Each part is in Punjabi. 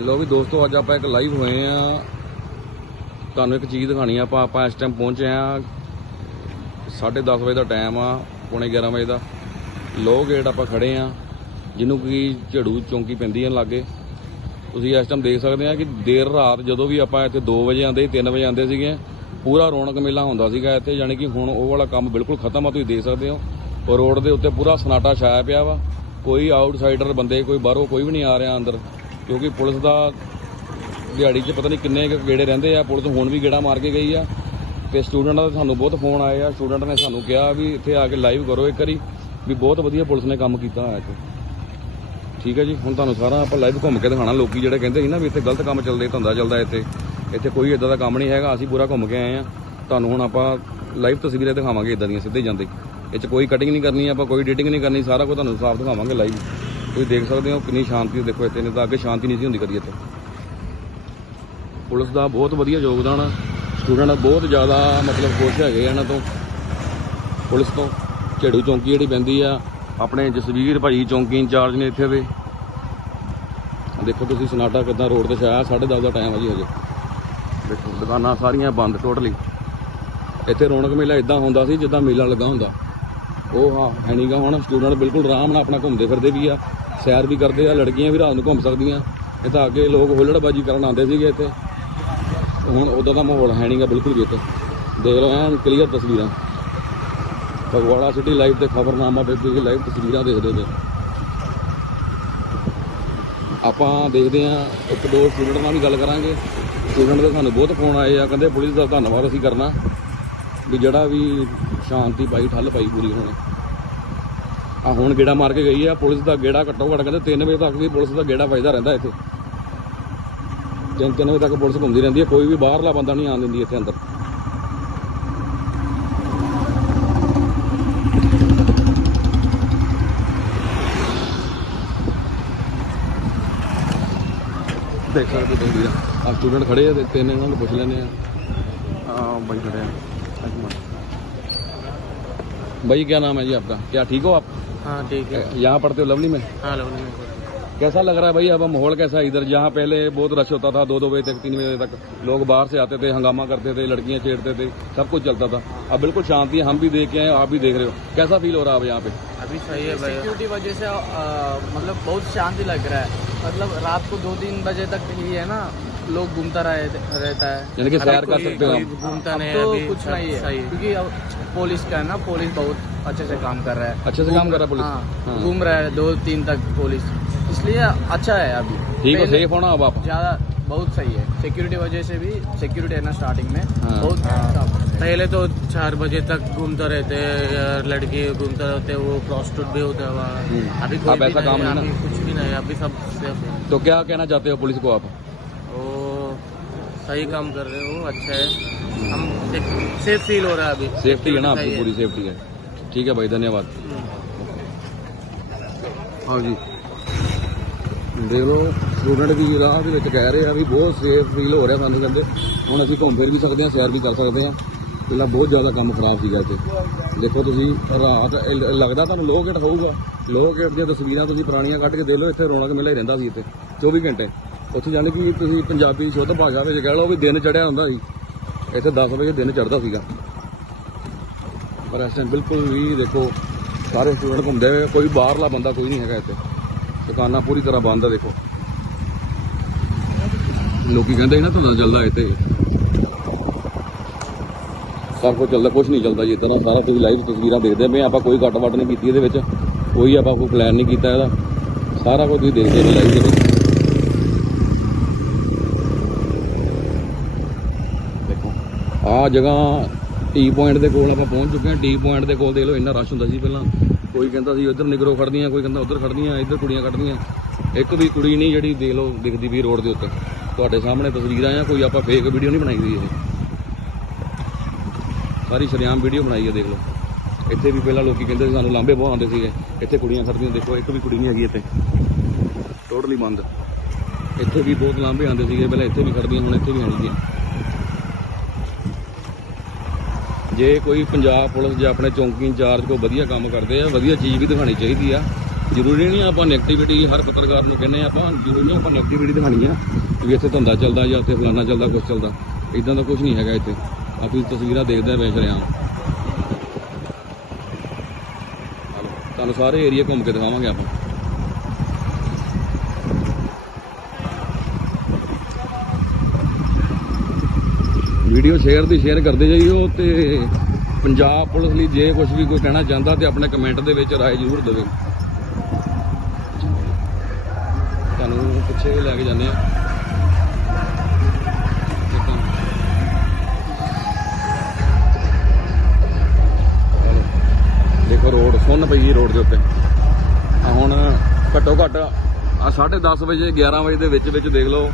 ਲੋ ਵੀ ਦੋਸਤੋ, ਅੱਜ ਆਪਾਂ ਇੱਕ ਲਾਈਵ ਹੋਏ ਆ। ਤੁਹਾਨੂੰ ਇੱਕ ਚੀਜ਼ ਦਿਖਾਣੀ ਆ, ਆਪਾਂ ਆਪਾਂ ਇਸ ਟਾਈਮ ਪਹੁੰਚੇ ਆ। 10:30 ਵਜੇ ਦਾ ਟਾਈਮ ਆ, ਪੌਣੇ 11 ਵਜੇ ਦਾ। ਲੋ ਗੇਟ ਆਪਾਂ ਖੜੇ ਆ, ਜਿਹਨੂੰ ਕਿ ਝੜੂ ਚੌਂਕੀ ਪੈਂਦੀ ਆ ਲਾਗੇ। ਤੁਸੀਂ ਇਸ ਟਾਈਮ ਦੇਖ ਸਕਦੇ ਆ ਕਿ ਦੇਰ ਰਾਤ ਜਦੋਂ ਵੀ ਆਪਾਂ ਇੱਥੇ 2 ਵਜੇ ਆਂਦੇ 3 ਵਜੇ ਆਂਦੇ ਸੀਗੇ, ਪੂਰਾ ਰੌਣਕ ਮੇਲਾ ਹੁੰਦਾ ਸੀਗਾ ਇੱਥੇ, ਯਾਨੀ ਕਿ ਹੁਣ ਉਹ ਵਾਲਾ ਕੰਮ ਬਿਲਕੁਲ ਖਤਮ ਆ, ਤੁਸੀਂ ਦੇਖ ਸਕਦੇ ਹੋ। ਔਰ ਰੋਡ ਦੇ ਉੱਤੇ ਪੂਰਾ ਸਨਾਟਾ ਛਾਇਆ ਪਿਆ ਵਾ। ਕੋਈ ਆਊਟਸਾਈਡਰ ਬੰਦੇ, ਕੋਈ ਬਾਹਰੋਂ ਕੋਈ ਵੀ ਨਹੀਂ ਆ ਰਿਹਾ ਅੰਦਰ। ਕਿਉਂਕਿ ਪੁਲਿਸ ਦਾ ਦਿਹਾੜੀ 'ਚ ਪਤਾ ਨਹੀਂ ਕਿੰਨੇ ਕੁ ਗੇੜੇ ਰਹਿੰਦੇ ਆ, ਪੁਲਿਸ ਹੁਣ ਵੀ ਗੇੜਾ ਮਾਰ ਕੇ ਗਈ ਆ। ਤੇ ਸਟੂਡੈਂਟਾਂ ਦਾ ਸਾਨੂੰ ਬਹੁਤ ਫੋਨ ਆਏ ਆ ਸਟੂਡੈਂਟ ਨੇ ਸਾਨੂੰ ਕਿਹਾ ਵੀ ਇੱਥੇ ਆ ਕੇ ਲਾਈਵ ਕਰੋ ਇੱਕ ਵਾਰੀ, ਵੀ ਬਹੁਤ ਵਧੀਆ ਪੁਲਿਸ ਨੇ ਕੰਮ ਕੀਤਾ ਹੋਇਆ ਇੱਥੇ। ਠੀਕ ਹੈ ਜੀ, ਹੁਣ ਤੁਹਾਨੂੰ ਸਾਰਾ ਆਪਾਂ ਲਾਈਵ ਘੁੰਮ ਕੇ ਦਿਖਾਣਾ ਲੋਕੀ ਜਿਹੜੇ ਕਹਿੰਦੇ ਸੀ ਨਾ ਵੀ ਇੱਥੇ ਗਲਤ ਕੰਮ ਚੱਲਦੇ, ਧੰਦਾ ਚੱਲਦਾ ਇੱਥੇ। ਇੱਥੇ ਕੋਈ ਇਦਾਂ ਦਾ ਕੰਮ ਨਹੀਂ ਹੈਗਾ, ਅਸੀਂ ਪੂਰਾ ਘੁੰਮ ਕੇ ਆਏ ਆ। ਤੁਹਾਨੂੰ ਹੁਣ ਆਪਾਂ ਲਾਈਵ ਤਸਵੀਰਾਂ ਦਿਖਾਵਾਂਗੇ ਇਦਾਂ ਦੀਆਂ ਸਿੱਧੇ ਜਾਂਦੇ। ਇਹ 'ਚ ਕੋਈ ਕਟਿੰਗ ਨਹੀਂ ਕਰਨੀ, ਆਪਾਂ ਕੋਈ ਐਡੀਟਿੰਗ ਨਹੀਂ ਕਰਨੀ, ਸਾਰਾ ਕੁਝ ਤੁਹਾਨੂੰ ਸਾਫ਼ ਦਿਖਾਵਾਂਗੇ ਲਾਈਵ ਤੁਸੀਂ ਦੇਖ ਸਕਦੇ ਹੋ ਕਿੰਨੀ ਸ਼ਾਂਤੀ, ਦੇਖੋ ਇੱਥੇ ਨਹੀਂ ਤਾਂ ਅੱਗੇ ਸ਼ਾਂਤੀ ਨਹੀਂ ਸੀ ਹੁੰਦੀ ਕਦੀ ਇੱਥੇ। ਪੁਲਿਸ ਦਾ ਬਹੁਤ ਵਧੀਆ ਯੋਗਦਾਨ ਆ। ਸਟੂਡੈਂਟ ਬਹੁਤ ਜ਼ਿਆਦਾ ਮਤਲਬ ਖੁਸ਼ ਹੈਗੇ ਆ ਇਹਨਾਂ ਤੋਂ। ਪੁਲਿਸ ਤੋਂ ਝੇੜੂ ਚੌਂਕੀ ਜਿਹੜੀ ਪੈਂਦੀ ਆ, ਆਪਣੇ ਜਸਵੀਰ ਭਾਈ ਚੌਂਕੀ ਇੰਚਾਰਜ ਨੇ ਇੱਥੇ ਦੇ। ਦੇਖੋ ਤੁਸੀਂ ਸਨਾਟਾ ਕਿੱਦਾਂ ਰੋਡ ਤੇ ਛਾਇਆ 10:30 ਦਾ ਟਾਈਮ ਆ ਜੀ ਹਜੇ। ਦੇਖੋ ਦੁਕਾਨਾਂ ਸਾਰੀਆਂ ਬੰਦ ਟੋਟਲੀ ਇੱਥੇ ਰੌਣਕ ਮੇਲਾ ਇਦਾਂ ਹੁੰਦਾ ਸੀ ਜਿੱਦਾਂ ਮੇਲਾ ਲੱਗਾ ਹੁੰਦਾ। ਉਹ ਹਾਂ ਹੈ ਨੀਗਾ ਹੁਣ ਸਟੂਡੈਂਟ ਬਿਲਕੁਲ ਆਰਾਮ ਨਾਲ ਆਪਣਾ ਘੁੰਮਦੇ ਫਿਰਦੇ ਵੀ ਆ, ਸੈਰ ਵੀ ਕਰਦੇ ਆ, ਲੜਕੀਆਂ ਵੀ ਰਾਤ ਨੂੰ ਘੁੰਮ ਸਕਦੀਆਂ। ਇਹ ਤਾਂ ਅੱਗੇ ਲੋਕ ਹੁੱਲੜਬਾਜੀ ਕਰਨ ਆਉਂਦੇ ਸੀਗੇ ਇੱਥੇ। ਹੁਣ ਉਦਾਂ ਦਾ ਮਾਹੌਲ ਹੈ ਨਹੀਂਗਾ ਬਿਲਕੁਲ ਵੀ ਇੱਥੇ। ਦੇਖ ਲਓ, ਐਨ ਕਲੀਅਰ ਤਸਵੀਰਾਂ। ਫਗਵਾੜਾ ਸਿਟੀ ਲਾਈਵ ਤੇ ਖਬਰਨਾਮਾ ਤੇ ਤੁਸੀਂ ਲਾਈਵ ਤਸਵੀਰਾਂ ਦੇਖਦੇ ਹੋ ਆਪਾਂ ਦੇਖਦੇ ਆ ਇੱਕ ਦੋ ਸਟੂਡੈਂਟ ਨਾਲ ਵੀ ਗੱਲ ਕਰਾਂਗੇ। ਸਟੂਡੈਂਟ ਦੇ ਸਾਨੂੰ ਬਹੁਤ ਫੋਨ ਆਏ ਆ, ਕਹਿੰਦੇ ਪੁਲਿਸ ਦਾ ਧੰਨਵਾਦ ਅਸੀਂ ਕਰਨਾ। ਵੀ ਜਿਹੜਾ ਵੀ ਸ਼ਾਂਤੀ ਪਾਈ ਠੱਲ ਪਾਈ ਪੂਰੀ ਹੁਣ ਨੇ ਆ ਹੁਣ ਗੇੜਾ ਮਾਰ ਕੇ ਗਈ ਆ, ਪੁਲਿਸ ਦਾ ਗੇੜਾ ਘੱਟੋ ਘੱਟ ਕਹਿੰਦੇ 3 ਵਜੇ ਤੱਕ ਵੀ ਪੁਲਿਸ ਦਾ ਗੇੜਾ ਵੱਜਦਾ ਰਹਿੰਦਾ ਇੱਥੇ। ਤਿੰਨ ਤਿੰਨ ਵਜੇ ਤੱਕ ਪੁਲਿਸ ਘੁੰਮਦੀ ਰਹਿੰਦੀ ਹੈ ਕੋਈ ਵੀ ਬਾਹਰਲਾ ਬੰਦਾ ਨਹੀਂ ਆਣ ਦਿੰਦੀ ਇੱਥੇ ਅੰਦਰ। ਦੇਖ ਸਕਦੇ ਤੁਸੀਂ ਆ ਸਟੂਡੈਂਟ ਖੜੇ ਆ ਤੇ ਤਿੰਨ ਇਹਨਾਂ ਨੂੰ ਪੁੱਛ ਲੈਣੇ ਆ। ਆ ਬਾਈ ਖੜੇ ਆ। भाई क्या नाम है जी आपका? क्या ठीक हो आप? हाँ ठीक है। यहाँ पढ़ते हो लवली में? हाँ लवली में कैसा लग रहा है भाई अब माहौल कैसा है इधर? जहाँ पहले बहुत रश होता था दो दो बजे तक तीन बजे तक लोग बाहर से आते थे हंगामा करते थे लड़कियाँ छेड़ते थे सब कुछ चलता था। अब बिल्कुल शांति है हम भी देख के आए आप भी देख रहे हो। कैसा फील हो रहा है अब यहाँ पे? अभी सही है सिक्योरिटी वजह से मतलब बहुत शांति लग रहा है। मतलब रात को दो तीन बजे तक ही है ना लोग घूमता रहता है। यानी कि सैर कर सकते हो घूमता नहीं तो अभी। कुछ नहीं है। सही। है क्योंकि अब पुलिस का है ना पुलिस बहुत अच्छे से काम कर रहा है। अच्छे से काम कर रहा है पुलिस? हाँ, हाँ। घूम रहा है दो तीन तक पुलिस। इसलिए अच्छा है अभी। ठीक है सेफ़ होना अब आप? ज़्यादा बहुत सही है। सिक्योरिटी वजह से भी सिक्योरिटी है ना स्टार्टिंग में। हाँ। बहुत अच्छा पहले तो चार बजे तक घूमते रहते यार लड़के घूमते रहते वो प्रॉस्टिट्यूट भी होता हुआ हम्म। अभी अब कोई ऐसा भी काम नहीं, नहीं ना? अभी कुछ भी नहीं अभी सब सेफ़ है। तो क्या कहना चाहते हो पुलिस को आप? वो सही काम कर रहे हो अच्छा है हम सेफ फील हो रहा है अभी सेफ्टी है ना सही आपकी पूरी सेफ्टी है ठीक है भाई धन्यवाद ਹਾਂ ਜੀ ਦੇਖ ਲਓ ਸਟੂਡੈਂਟ ਵੀ ਰਾਹ ਦੇ ਵਿੱਚ ਕਹਿ ਰਹੇ ਆ ਵੀ ਬਹੁਤ ਸੇਫ ਫੀਲ ਹੋ ਰਿਹਾ ਸਾਨੂੰ ਕਹਿੰਦੇ ਹੁਣ ਅਸੀਂ ਘੁੰਮ ਫਿਰ ਵੀ ਸਕਦੇ ਹਾਂ ਸੈਰ ਵੀ ਕਰ ਸਕਦੇ ਹਾਂ ਪਹਿਲਾਂ ਬਹੁਤ ਜ਼ਿਆਦਾ ਕੰਮ ਖਰਾਬ ਸੀਗਾ ਇੱਥੇ ਦੇਖੋ ਤੁਸੀਂ ਰਾਤ ਇਹ ਲੱਗਦਾ ਤੁਹਾਨੂੰ ਲੋਹ ਗੇਟ ਹੋਊਗਾ ਲੋਹ ਗੇਟ ਦੀਆਂ ਤਸਵੀਰਾਂ ਤੁਸੀਂ ਪੁਰਾਣੀਆਂ ਕੱਢ ਕੇ ਦੇਖ ਲਓ ਇੱਥੇ ਰੌਣਕ ਮੇਲਾ ਹੀ ਰਹਿੰਦਾ ਸੀ ਇੱਥੇ 24 ਘੰਟੇ ਉੱਥੇ ਜਾਣੀ ਕਿ ਤੁਸੀਂ ਪੰਜਾਬੀ ਸ਼ੁੱਧ ਭਾਸ਼ਾ ਵਿੱਚ ਕਹਿ ਲਓ ਵੀ ਦਿਨ ਚੜਿਆ ਹੁੰਦਾ ਸੀ। ਇੱਥੇ 10 ਵਜੇ ਦਿਨ ਚੜਦਾ ਸੀਗਾ। ਪਰ ਇਸ ਟਾਈਮ ਬਿਲਕੁਲ ਵੀ ਦੇਖੋ ਸਾਰੇ ਸਟੂਡੈਂਟ ਘੁੰਮਦੇ ਹੋਏ ਕੋਈ ਬਾਹਰਲਾ ਬੰਦਾ ਕੋਈ ਨਹੀਂ ਹੈਗਾ ਇੱਥੇ। ਦੁਕਾਨਾਂ ਪੂਰੀ ਤਰ੍ਹਾਂ ਬੰਦ ਆ ਦੇਖੋ। ਲੋਕੀ ਕਹਿੰਦੇ ਸੀ ਨਾ ਤੁਹਾਨੂੰ ਚੱਲਦਾ ਇੱਥੇ। ਸਭ ਕੁਝ ਚੱਲਦਾ ਕੁਝ ਨਹੀਂ ਚੱਲਦਾ ਜੀ ਇਸ ਤਰ੍ਹਾਂ ਸਾਰਾ ਤੁਸੀਂ ਲਾਈਵ ਤਸਵੀਰਾਂ ਦੇਖਦੇ ਪਏ ਆ, ਆਪਾਂ ਕੋਈ ਘੱਟ ਵੱਟ ਨਹੀਂ ਕੀਤੀ ਇਹਦੇ ਵਿੱਚ। ਕੋਈ ਆਪਾਂ ਕੋਈ ਪਲਾਨ ਨਹੀਂ ਕੀਤਾ ਇਹਦਾ। ਸਾਰਾ ਕੁਝ ਤੁਸੀਂ ਦੇਖਦੇ ਹੋ ਲਾਈਵ ਦੇ ਵਿੱਚ। ਆ ਜਗ੍ਹਾ ਟੀ ਪੁਆਇੰਟ ਦੇ ਕੋਲ ਆਪਾਂ ਪਹੁੰਚ ਚੁੱਕੇ ਹਾਂ। ਟੀ ਪੁਆਇੰਟ ਦੇ ਕੋਲ ਦੇਖ ਲਓ, ਇੰਨਾ ਰਸ਼ ਹੁੰਦਾ ਸੀ ਪਹਿਲਾਂ। ਕੋਈ ਕਹਿੰਦਾ ਸੀ ਇੱਧਰ ਨਿਗਰੋ ਖੜਦੀਆਂ ਕੋਈ ਕਹਿੰਦਾ ਉੱਧਰ ਖੜਦੀਆਂ ਇੱਧਰ ਕੁੜੀਆਂ ਕੱਢਦੀਆਂ ਇੱਕ ਵੀ ਕੁੜੀ ਨਹੀਂ ਜਿਹੜੀ ਦੇਖ ਲਓ, ਦਿਖਦੀ ਵੀ ਰੋਡ ਦੇ ਉੱਤੇ। ਤੁਹਾਡੇ ਸਾਹਮਣੇ ਤਸਵੀਰਾਂ ਆ, ਕੋਈ ਆਪਾਂ ਫੇਕ ਵੀਡੀਓ ਨਹੀਂ ਬਣਾਈ ਹੋਈ ਇਹ। ਸਾਰੀ ਸ਼ਰੇਆਮ ਵੀਡੀਓ ਬਣਾਈ ਹੈ ਦੇਖ ਲਓ। ਇੱਥੇ ਵੀ ਪਹਿਲਾਂ ਲੋਕੀ ਕਹਿੰਦੇ ਸੀ ਸਾਨੂੰ ਲਾਂਬੇ ਬਹੁਤ ਆਉਂਦੇ ਸੀਗੇ। ਇੱਥੇ ਕੁੜੀਆਂ ਖੜਦੀਆਂ ਦੇਖੋ, ਇੱਕ ਵੀ ਕੁੜੀ ਨਹੀਂ ਹੈਗੀ ਇੱਥੇ। ਟੋਟਲੀ ਬੰਦ। ਇੱਥੇ ਵੀ ਬਹੁਤ ਲਾਂਬੇ ਆਉਂਦੇ ਸੀਗੇ, ਪਹਿਲਾਂ ਇੱਥੇ ਵੀ ਖੜਦੀਆਂ ਹੁਣ ਇੱਥੇ ਵੀ ਆਣਗੀਆਂ ਜੇ ਕੋਈ ਪੰਜਾਬ ਪੁਲਿਸ ਜਾਂ ਆਪਣੇ ਚੌਂਕੀ ਇੰਚਾਰਜ ਕੋ ਵਧੀਆ ਕੰਮ ਕਰਦੇ ਆ, ਵਧੀਆ ਚੀਜ਼ ਵੀ ਦਿਖਾਣੀ ਚਾਹੀਦੀ ਆ। ਜ਼ਰੂਰੀ ਨਹੀਂ ਆਪਾਂ ਨੈਗੇਟਿਵਿਟੀ ਹਰ ਪੱਤਰਕਾਰ ਨੂੰ ਕਹਿੰਦੇ ਆ, ਆਪਾਂ ਜ਼ਰੂਰੀ ਨਹੀਂ ਆਪਾਂ ਨੈਗੇਟਿਵਿਟੀ ਦਿਖਾਣੀ ਆ, ਵੀ ਇੱਥੇ ਧੰਦਾ ਚੱਲਦਾ ਜਾਂ ਇੱਥੇ ਫਲਾਨਾ ਚੱਲਦਾ ਕੁਝ ਚੱਲਦਾ। ਇਦਾਂ ਦਾ ਕੁਝ ਨਹੀਂ ਹੈਗਾ ਇੱਥੇ। ਆਪੀ ਤਸਵੀਰਾਂ ਦੇਖਦੇ ਆ, ਵੇਖ ਰਿਹਾ ਤੁਹਾਨੂੰ ਸਾਰੇ ਏਰੀਆ ਘੁੰਮ ਕੇ ਦਿਖਾਵਾਂਗੇ ਆਪਾਂ। ਵੀਡੀਓ ਸ਼ੇਅਰ ਦੀ ਸ਼ੇਅਰ ਕਰਦੇ ਜਾਈਓ ਤੇ ਪੰਜਾਬ ਪੁਲਿਸ ਲਈ ਜੇ ਕੁਝ ਵੀ ਕੋਈ ਕਹਿਣਾ ਚਾਹੁੰਦਾ ਤੇ ਆਪਣੇ ਕਮੈਂਟ ਦੇ ਵਿੱਚ ਰਾਏ ਜ਼ਰੂਰ ਦੇਵੇ। ਤੁਹਾਨੂੰ ਪਿੱਛੇ ਲੈ ਕੇ ਜਾਂਦੇ ਆ। ਦੇਖੋ। ਰੋਡ, ਸੁੰਨ ਪਈ ਰੋਡ ਦੇ ਉੱਤੇ। ਆ ਹੁਣ ਘੱਟੋ ਘੱਟ ਆ 10:30 ਵਜੇ 11 ਵਜੇ ਦੇ ਵਿੱਚ ਵਿੱਚ ਦੇਖ ਲਓ।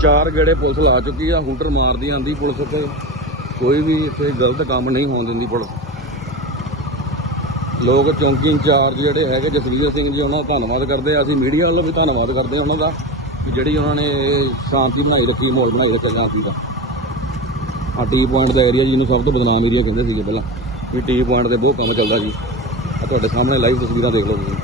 ਚਾਰ ਗੇੜੇ ਪੁਲਿਸ ਲਾ ਚੁੱਕੀ ਆ, ਹੂਟਰ ਮਾਰਦੀ ਆਂਦੀ ਪੁਲਿਸ ਉੱਤੇ। ਕੋਈ ਵੀ ਇੱਥੇ ਗਲਤ ਕੰਮ ਨਹੀਂ ਹੋਣ ਦਿੰਦੀ ਪੁਲਿਸ। ਲੋਕ ਚੌਂਕੀ ਇੰਚਾਰਜ ਜਿਹੜੇ ਹੈਗੇ, ਜਸਵੀਰ ਸਿੰਘ ਜੀ, ਉਹਨਾਂ ਦਾ ਧੰਨਵਾਦ ਕਰਦੇ ਆ। ਅਸੀਂ ਮੀਡੀਆ ਵੱਲੋਂ ਵੀ ਧੰਨਵਾਦ ਕਰਦੇ ਆ ਉਹਨਾਂ ਦਾ, ਕਿ ਜਿਹੜੀ ਉਹਨਾਂ ਨੇ ਇਹ ਸ਼ਾਂਤੀ ਬਣਾਈ ਰੱਖੀ, ਮਾਹੌਲ ਬਣਾਈ ਰੱਖਿਆ ਸ਼ਾਂਤੀ ਦਾ। ਆ ਟੀ ਪੁਆਇੰਟ ਦਾ ਏਰੀਆ ਜਿਹਨੂੰ ਸਭ ਤੋਂ ਬਦਨਾਮ ਏਰੀਆ ਕਹਿੰਦੇ ਸੀਗੇ ਪਹਿਲਾਂ। ਵੀ ਟੀ ਪੁਆਇੰਟ ਤੇ ਬਹੁਤ ਕੰਮ ਚੱਲਦਾ ਜੀ ਆ ਤੁਹਾਡੇ ਸਾਹਮਣੇ ਲਾਈਵ ਤਸਵੀਰਾਂ ਦੇਖ ਲਓ ਤੁਸੀਂ।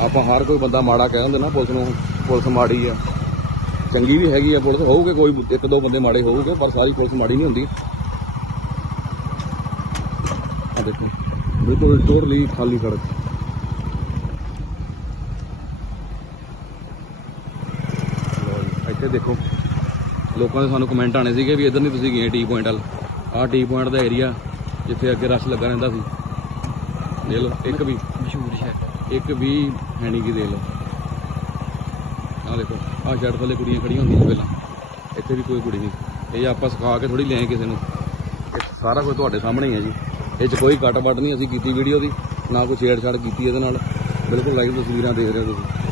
ਆਪਾਂ ਹਰ ਕੋਈ ਬੰਦਾ ਮਾੜਾ ਕਹਿ ਦਿੰਦੇ ਨਾ, ਪੁਲਿਸ ਨੂੰ, ਪੁਲਿਸ ਮਾੜੀ ਆ। ਚੰਗੀ ਵੀ ਹੈਗੀ ਆ, ਪੁਲਿਸ ਹੋਊਗੇ, ਕੋਈ ਇੱਕ ਦੋ ਬੰਦੇ ਮਾੜੇ ਹੋਊਗੇ, ਪਰ ਸਾਰੀ ਪੁਲਿਸ ਮਾੜੀ ਨਹੀਂ ਹੁੰਦੀ। ਆ ਦੇਖੋ, ਬਿਲਕੁਲ ਟੋਟਲੀ ਖਾਲੀ ਸੜਕ। ਇੱਥੇ ਦੇਖੋ, ਲੋਕਾਂ ਦੇ ਸਾਨੂੰ ਕਮੈਂਟ ਆਣੇ ਸੀਗੇ ਵੀ ਇਧਰ ਨਹੀਂ ਤੁਸੀਂ ਗਏ ਟੀ ਪੁਆਇੰਟ ਵਾਲ। ਆਹ ਟੀ ਪੁਆਇੰਟ ਦਾ ਏਰੀਆ ਜਿੱਥੇ ਅੱਗੇ ਰਸ਼ ਲੱਗਾ ਰਹਿੰਦਾ ਸੀ। ਦੇਖ ਲਓ, ਇੱਕ ਵੀ। ਮਸ਼ਹੂਰ ਸ਼ਹਿਰ। ਇੱਕ ਵੀ ਹੈ ਨਹੀਂ ਕੀ ਦੇ ਲਓ ਆਹ ਦੇਖੋ, ਆਹ ਸ਼ਰਟ ਥੱਲੇ ਕੁੜੀਆਂ ਖੜੀਆਂ ਹੁੰਦੀਆਂ ਸੀ ਪਹਿਲਾਂ। ਇੱਥੇ ਵੀ ਕੋਈ ਕੁੜੀ ਨਹੀਂ ਇਹ ਆਪਾਂ ਸਿਖਾ ਕੇ ਥੋੜੀ ਲਿਆਏ ਕਿਸੇ ਨੂੰ। ਇਹ ਸਾਰਾ ਕੁਝ ਤੁਹਾਡੇ ਸਾਹਮਣੇ ਹੀ ਹੈ ਜੀ। ਇਹ 'ਚ ਕੋਈ ਕੱਟ ਵੱਟ ਨਹੀਂ, ਅਸੀਂ ਕੀਤੀ ਵੀਡੀਓ ਦੀ। ਨਾ ਕੋਈ ਛੇੜਛਾੜ ਕੀਤੀ ਇਹਦੇ ਨਾਲ। ਬਿਲਕੁਲ ਲਾਈਵ ਤਸਵੀਰਾਂ ਦੇਖ ਰਹੇ ਹੋ ਤੁਸੀਂ।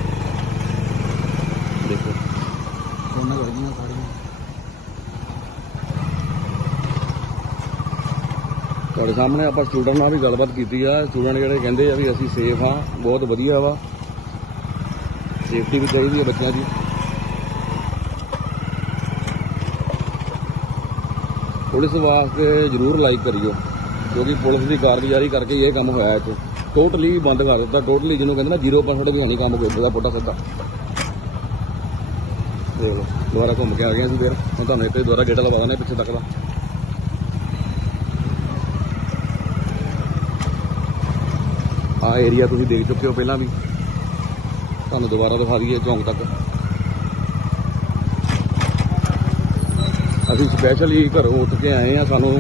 ਤੁਹਾਡੇ ਸਾਹਮਣੇ ਆਪਾਂ ਸਟੂਡੈਂਟ ਨਾਲ ਵੀ ਗੱਲਬਾਤ ਕੀਤੀ ਆ। ਸਟੂਡੈਂਟ ਜਿਹੜੇ ਕਹਿੰਦੇ ਆ ਵੀ ਅਸੀਂ ਸੇਫ ਆ, ਬਹੁਤ ਵਧੀਆ ਵਾ। ਸੇਫਟੀ ਵੀ ਚਾਹੀਦੀ ਹੈ ਬੱਚਿਆਂ ਦੀ। ਪੁਲਿਸ ਵਾਸਤੇ ਜ਼ਰੂਰ ਲਾਈਕ ਕਰਿਓ, ਕਿਉਂਕਿ ਪੁਲਿਸ ਦੀ ਕਾਰਗੁਜ਼ਾਰੀ ਕਰਕੇ ਇਹ ਕੰਮ ਹੋਇਆ ਇੱਥੇ। ਟੋਟਲੀ ਬੰਦ ਕਰ ਦਿੱਤਾ ਟੋਟਲੀ ਜਿਹਨੂੰ ਕਹਿੰਦੇ ਨਾ 0% ਵੀ ਨਹੀਂ ਕੰਮ ਕੋਈ ਦਾ ਪੁੱਟਾ ਸਿੱਧਾ। ਦੇਖ ਲਓ, ਦੁਬਾਰਾ ਘੁੰਮ ਕੇ ਆ ਗਏ ਅਸੀਂ ਫਿਰ। ਹੁਣ ਤੁਹਾਨੂੰ ਇੱਥੇ ਦੁਬਾਰਾ ਗੇੜਾ ਲਵਾ ਦਿੰਦੇ ਹਾਂ, ਪਿੱਛੇ ਤੱਕ ਦਾ। ਆ ਏਰੀਆ ਤੁਸੀਂ ਦੇਖ ਚੁੱਕੇ ਹੋ ਪਹਿਲਾਂ ਵੀ। ਤੁਹਾਨੂੰ ਦੁਬਾਰਾ ਦਿਖਾ ਦਈਏ ਚੌਂਕ ਤੱਕ। ਅਸੀਂ ਸਪੈਸ਼ਲੀ ਘਰੋਂ ਉੱਠ ਕੇ ਆਏ ਆ ਸਾਨੂੰ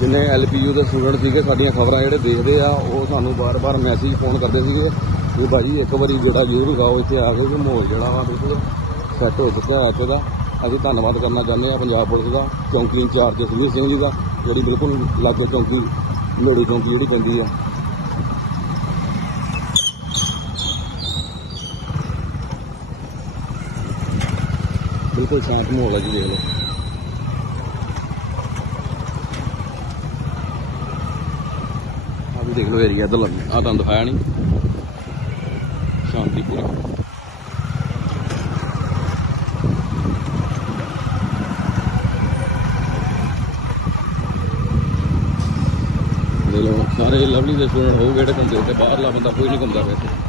ਜਿੰਨੇ ਐਲਪੀਯੂ ਦੇ ਸਟੂਡੈਂਟ ਸੀਗੇ, ਸਾਡੀਆਂ ਖਬਰਾਂ ਜਿਹੜੇ ਦੇਖਦੇ ਆ, ਉਹ ਸਾਨੂੰ ਬਾਰ-ਬਾਰ ਮੈਸੇਜ ਫੋਨ ਕਰਦੇ ਸੀਗੇ ਵੀ ਭਾਜੀ ਇੱਕ ਵਾਰੀ ਜਿਹੜਾ ਜ਼ਰੂਰ ਗਾਓ ਇੱਥੇ ਆ ਕੇ ਕਿ ਮਾਹੌਲ ਜਿਹੜਾ ਵਾ ਬਿਲਕੁਲ ਸੈੱਟ ਹੋ ਚੁੱਕਾ ਹੈ ਇੱਥੇ ਦਾ। ਅਸੀਂ ਧੰਨਵਾਦ ਕਰਨਾ ਚਾਹੁੰਦੇ ਆ ਪੰਜਾਬ ਪੁਲਿਸ ਦਾ, ਚੌਂਕੀ ਇੰਚਾਰਜ ਜਸਵੀਰ ਸਿੰਘ ਜੀ ਦਾ, ਜਿਹੜੀ ਬਿਲਕੁਲ ਲਾਗੇ ਚੌਂਕੀ ਲੋੜੀ ਚੌਂਕੀ ਜਿਹੜੀ ਪੈਂਦੀ ਆ। ਬਿਲਕੁਲ ਸ਼ਾਂਤ ਮਾਹੌਲ ਹੈ ਜੀ, ਦੇਖ ਲਓ। ਆ ਵੀ ਦੇਖ ਲਓ ਏਰੀਆ ਇੱਧਰ ਲੱਗ ਆ ਤੁਹਾਨੂੰ ਦਿਖਾਇਆ ਨਹੀਂ ਸ਼ਾਂਤੀ ਪੂਰੀ। ਦੇ ਲਓ, ਸਾਰੇ ਲਵਲੀ ਦੇ ਸਟੂਡੈਂਟ ਹੋਊਗੇ ਜਿਹੜੇ ਘੁੰਮਦੇ ਤੇ ਬਾਹਰਲਾ ਬੰਦਾ ਕੋਈ ਨਹੀਂ ਘੁੰਮਦਾ ਫਿਰ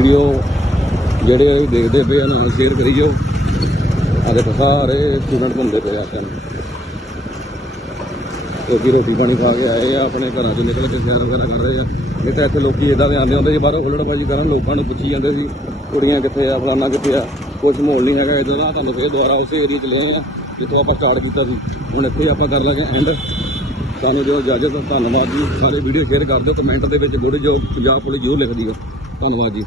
ਵੀਡੀਓ ਜਿਹੜੇ ਦੇਖਦੇ ਪਏ ਆ, ਨਾਲ ਸ਼ੇਅਰ ਕਰੀ ਜਾਓ। ਆ ਦੇਖੋ, ਸਾਰੇ ਸਟੂਡੈਂਟ ਘੁੰਮਦੇ ਪਏ ਆ ਆਪਾਂ ਕਿਉਂਕਿ ਰੋਟੀ ਪਾਣੀ ਖਾ ਕੇ ਆਏ ਆ, ਆਪਣੇ ਘਰਾਂ ਚੋਂ ਨਿਕਲ ਕੇ ਸੈਰ ਵਗੈਰਾ ਕਰ ਰਹੇ ਆ। ਨਹੀਂ ਤਾਂ ਇੱਥੇ ਲੋਕੀ ਇਦਾਂ ਦੇ ਆਉਂਦੇ ਹੁੰਦੇ ਸੀ, ਬਾਹਰੋਂ ਹੁੱਲੜਬਾਜੀ ਕਰਨ, ਲੋਕਾਂ ਨੂੰ ਪੁੱਛੀ ਜਾਂਦੇ ਸੀ, ਕੁੜੀਆਂ ਕਿੱਥੇ ਆ, ਫਲਾਨਾ ਕਿੱਥੇ ਆ? ਕੁਝ ਮਾਹੌਲ ਨਹੀਂ ਹੈਗਾ ਇਦਾਂ ਦਾ ਤੁਹਾਨੂੰ ਫੇਰ ਦੁਬਾਰਾ ਉਸੇ ਏਰੀਆ 'ਚ ਲਏ ਆ, ਜਿੱਥੋਂ ਆਪਾਂ ਸਟਾਰਟ ਕੀਤਾ ਸੀ। ਹੁਣ ਇੱਥੇ ਆਪਾਂ ਕਰ ਲਾਂਗੇ ਐਂਡ ਸਾਨੂੰ ਜੋ ਇਜਾਜ਼ਤ, ਧੰਨਵਾਦ ਜੀ। ਸਾਰੇ ਵੀਡੀਓ ਸ਼ੇਅਰ ਕਰ ਦਿਓ ਕਮੈਂਟ ਦੇ ਵਿੱਚ ਗੁੱਡ ਜੋ ਪੰਜਾਬ ਪੁਲਿਸ ਜ਼ਰੂਰ ਲਿਖ ਦਿਓ ਧੰਨਵਾਦ ਜੀ।